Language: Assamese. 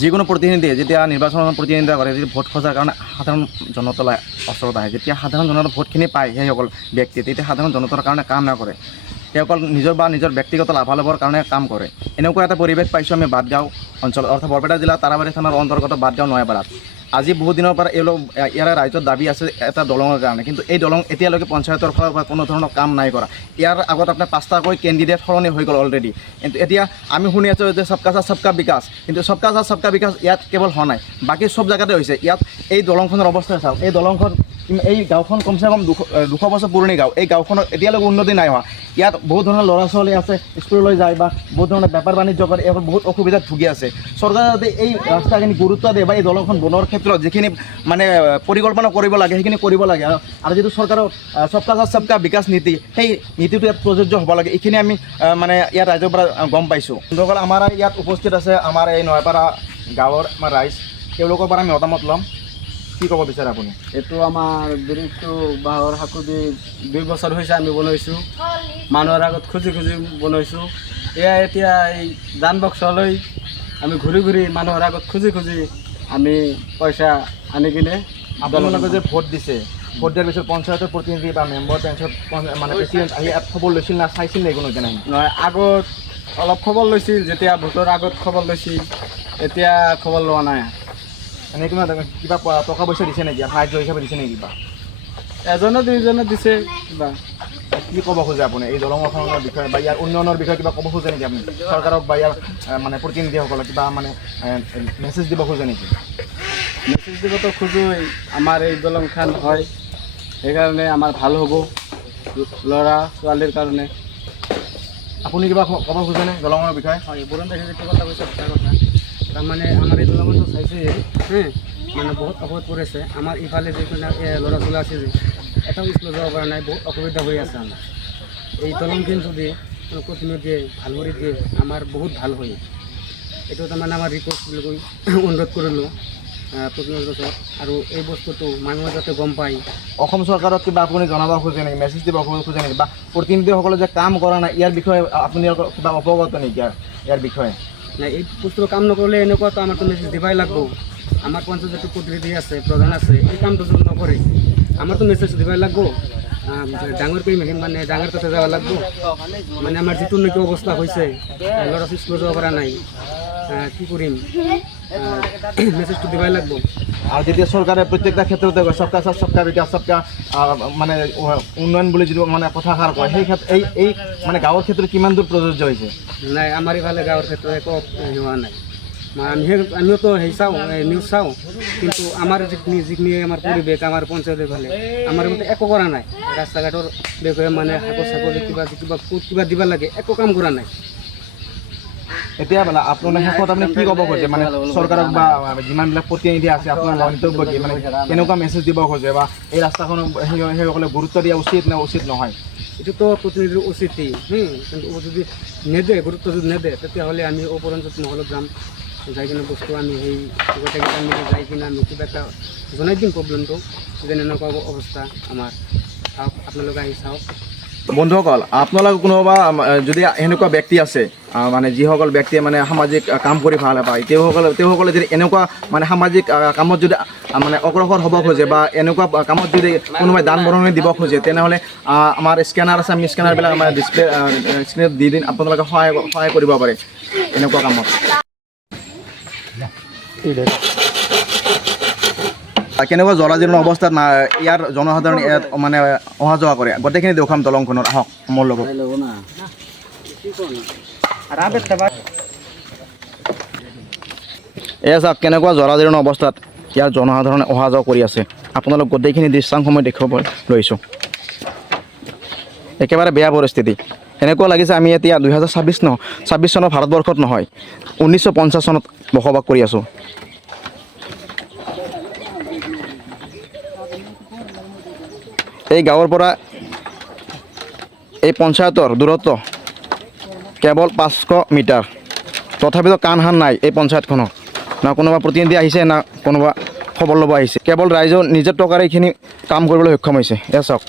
যিকোনো প্ৰতিনিধিয়ে যেতিয়া নিৰ্বাচনৰ প্ৰতিনিধিত্ব কৰে, যদি ভোট খোজাৰ কাৰণে সাধাৰণ জনতালৈ ওচৰত আহে, যেতিয়া সাধাৰণ জনতাৰ ভোটখিনি পায় সেইসকল ব্যক্তি, তেতিয়া সাধাৰণ জনতাৰ কাৰণে কাম নকৰে, সেইসকল নিজৰ ব্যক্তিগত লাভালাভৰ কাৰণে কাম কৰে। এনেকুৱা এটা পৰিৱেশ পাইছোঁ আমি বাটগাঁও অঞ্চল অৰ্থাৎ বৰপেটা জিলা তাৰাবাৰী থানাৰ অন্তৰ্গত বাটগাঁও নয়াপাৰাত। আজি বহুত দিনৰ পৰা ইয়াৰ ৰাইজৰ দাবী আছে এটা দলঙৰ কাৰণে, কিন্তু এই দলং এতিয়ালৈকে পঞ্চায়তৰ ফালৰ পৰা কোনো ধৰণৰ কাম নাই কৰা। ইয়াৰ আগত আপোনাৰ 5টাকৈ কেণ্ডিডেট সলনি হৈ গ'ল অলৰেডি, কিন্তু এতিয়া আমি শুনি আছোঁ যে সবকা সাথ সবকা বিকাশ, কিন্তু সবকা সাথ সবকা বিকাশ ইয়াত কেৱল হোৱা নাই, বাকী চব জেগাতে হৈছে। ইয়াত এই দলংখনৰ অৱস্থা চাওক, এই দলংখন, এই গাঁওখন কমচে কম 200 বছৰ পুৰণি গাঁও, এই গাঁওখনৰ এতিয়ালৈকে উন্নতি নাই হোৱা। ইয়াত বহুত ধৰণৰ ল'ৰা ছোৱালী আছে, স্কুললৈ যায় বা বহুত ধৰণৰ বেপাৰ বাণিজ্য কৰে, এইবোৰ বহুত অসুবিধাত ভুগি আছে। চৰকাৰে যদি এই ৰাস্তাখিনি গুৰুত্ব দিয়ে বা এই দলংখন বনোৱাৰ ক্ষেত্ৰত যিখিনি মানে পৰিকল্পনা কৰিব লাগে সেইখিনি কৰিব লাগে, আৰু যিটো চৰকাৰৰ সবকা সাথ সবকা বিকাশ নীতি, সেই নীতিটো ইয়াত প্ৰযোজ্য হ'ব লাগে, এইখিনি আমি মানে ইয়াত ৰাইজৰ পৰা গম পাইছোঁ। বন্ধুসকল, আমাৰ ইয়াত উপস্থিত আছে আমাৰ এই নয়াপাৰা গাঁৱৰ আমাৰ ৰাইজ, তেওঁলোকৰ পৰা আমি মতামত ল'ম। কি ক'ব বিচাৰে আপুনি? এইটো আমাৰ ব্ৰিজটো বাঁহৰ সাঁকোদি 2 বছৰ হৈছে আমি বনাইছোঁ, মানুহৰ আগত খুজি বনাইছোঁ। এয়া এতিয়া এই দান বক্সলৈ আমি ঘূৰি মানুহৰ আগত খুজি আমি পইচা আনি কিনে আপোনালোকে যে ভোট দিছে, ভোট দিয়াৰ পিছত পঞ্চায়তৰ প্ৰতিনিধি বা মেম্বাৰ পঞ্চায়ত মানে প্ৰেচিডেণ্ট আহি ইয়াত খবৰ লৈছিল না, চাইছিল নে কোনো কেনে? নহয়, আগত অলপ খবৰ লৈছিল, যেতিয়া ভোটৰ আগত খবৰ লৈছিল, এতিয়া খবৰ লোৱা নাই। এনে কিবা টকা পইচা দিছে নেকি, সাহায্য হিচাপে দিছে নেকি কিবা? এজনে 2জনে দিছে কিবা। কি ক'ব খোজে আপুনি এই দলংখনৰ বিষয়ে বা ইয়াৰ উন্নয়নৰ বিষয়ে কিবা ক'ব খোজে নেকি আপুনি চৰকাৰক বা ইয়াৰ মানে প্ৰতিনিধিসকলক কিবা মানে মেছেজ দিব খোজে নেকি? মেছেজ দিবতো খোজোই, আমাৰ এই দলংখন হয় সেইকাৰণে আমাৰ ভাল হ'ব ল'ৰা ছোৱালীৰ কাৰণে। আপুনি কিবা ক'ব খোজেনে দলঙৰ বিষয়ে? হয়, বৰুণ দেখি যিটো কথা কৈছে সঁচা কথা। তাৰমানে আমাৰ এই দলংটো চাইছে মানে বহুত অসুবিধা পৰিছে। আমাৰ ইফালে যিখিনি ল'ৰা ছোৱালী আছে যে এটাও স্কুলত যাব পৰা নাই, বহুত অসুবিধা হৈ আছে আমাৰ। এই দলংখিনি যদি প্ৰতিনিধিয়ে ভাল কৰি দিয়ে আমাৰ বহুত ভাল হয়। এইটো তাৰমানে আমাৰ ৰিকুৱেষ্ট বুলি কৈ অনুৰোধ কৰিলোঁ প্ৰতিনিধিৰ ওচৰত, আৰু এই বস্তুটো মানুহে যাতে গম পায়। অসম চৰকাৰক কিবা আপুনি জনাব খোজে নেকি, মেছেজ দিব খোজে নেকি, বা প্ৰতিনিধিসকলে যে কাম কৰা নাই ইয়াৰ বিষয়ে আপুনি কিবা অৱগত নেকি ইয়াৰ বিষয়ে? নাই, এই বস্তুটো কাম নকৰিলে এনেকুৱাতো আমাৰতো মেছেজ দিবই লাগিব। আমাৰ পঞ্চায়ত যিটো প্ৰতিনিধি আছে, প্ৰধান আছে, এই কামটো যদি নকৰে আমাৰতো মেছেজ দিবই লাগিব। ডাঙৰ কৰি মানে ডাঙৰ কথা যাব লাগিব। মানে আমাৰ যিটো নেকি অৱস্থা হৈছে, ল'ৰা ছোৱালী স্কুলত যাব পৰা নাই, কি কৰিম, মেছেজটো দিবই লাগিব। আৰু যেতিয়া চৰকাৰে প্ৰত্যেকটা ক্ষেত্ৰতে কয় সবকা সাথ সবকা বিকাশ, সবকা মানে উন্নয়ন বুলি যিটো মানে কথাষাৰ কয়, সেই ক্ষেত্ৰত এই মানে গাঁৱৰ ক্ষেত্ৰত কিমান দূৰ প্ৰযোজ্য হৈছে? নাই, আমাৰ ইফালে গাঁৱৰ ক্ষেত্ৰত একো হোৱা নাই। আমিওতো সেই চাওঁ, নিউজ চাওঁ, কিন্তু আমাৰ যিখিনি আমাৰ পৰিৱেশ, আমাৰ পঞ্চায়তৰ ফালে আমাৰ মতে একো কৰা নাই। ৰাস্তা ঘাটৰ বিষয়ে মানে কাগজ চাগজ কিবা দিব লাগে, একো কাম কৰা নাই। এতিয়া মানে আপোনাৰ শেষত আপুনি কি ক'ব খোজে, মানে চৰকাৰক বা যিমানবিলাক প্ৰতিনিধি আছে আপোনাৰ মন্তব্য কি, মানে কেনেকুৱা মেছেজ দিব খোজে, বা এই ৰাস্তাখনক সেইসকলে গুৰুত্ব দিয়া উচিত নে উচিত নহয়? এইটোতো প্ৰতিনিধিৰ উচিতেই, কিন্তু যদি গুৰুত্ব যদি নেদে তেতিয়াহ'লে আমি উপৰঞ্চত মহলত যাম, যাই কিনে বস্তু আমি সেই গোটেইকেইটা মিলি যাই কিনে আমি কিবা এটা জনাই দিম প্ৰব্লেমটো, যেন এনেকুৱা অৱস্থা আমাৰ। চাওক, আপোনালোকে আহি চাওক। বন্ধুসকল, আপোনালোক কোনোবা যদি এনেকুৱা ব্যক্তি আছে, মানে যিসকল ব্যক্তিয়ে মানে সামাজিক কাম কৰি ভাল পায়, তেওঁসকলে যদি এনেকুৱা মানে সামাজিক কামত যদি মানে অগ্ৰসৰ হ'ব খোজে বা এনেকুৱা কামত যদি কোনোবাই দান বৰঙণি দিব খোজে, তেনেহ'লে আমাৰ স্কেনাৰ আছে, আমি স্কেনাৰবিলাক আমাৰ ডিছপ্লে স্ক্ৰীণত দি দিম, আপোনালোকে সহায় কৰিব পাৰে এনেকুৱা কামত। কেনেকুৱা জৰাজীৰ্ণ অৱস্থাত ইয়াৰ জনসাধাৰণ ইয়াত মানে অহা যোৱা কৰে, গোটেইখিনি দেখুৱাম দলংখনত, আহক মোৰ লগত। এয়া চাওক কেনেকুৱা জৰাজীৰ্ণ অৱস্থাত ইয়াৰ জনসাধাৰণে অহা যোৱা কৰি আছে। আপোনালোক গোটেইখিনি দৃশ্যাংশময় দেখুৱাব লৈছোঁ। একেবাৰে বেয়া পৰিস্থিতি। এনেকুৱা লাগিছে আমি এতিয়া 2026 চনৰ ভাৰতবৰ্ষত নহয়, 1950 চনত বসবাস কৰি আছোঁ। এই গাঁৱৰ পৰা এই পঞ্চায়তৰ দূৰত্ব কেৱল 500 মিটাৰ, তথাপিতো কাণ সান নাই এই পঞ্চায়তখনত। না কোনোবা প্ৰতিনিধি আহিছে, না কোনোবা খবৰ ল'ব আহিছে, কেৱল ৰাইজৰ নিজৰ টকাৰে এইখিনি কাম কৰিবলৈ সক্ষম হৈছে। এয়া চাওক।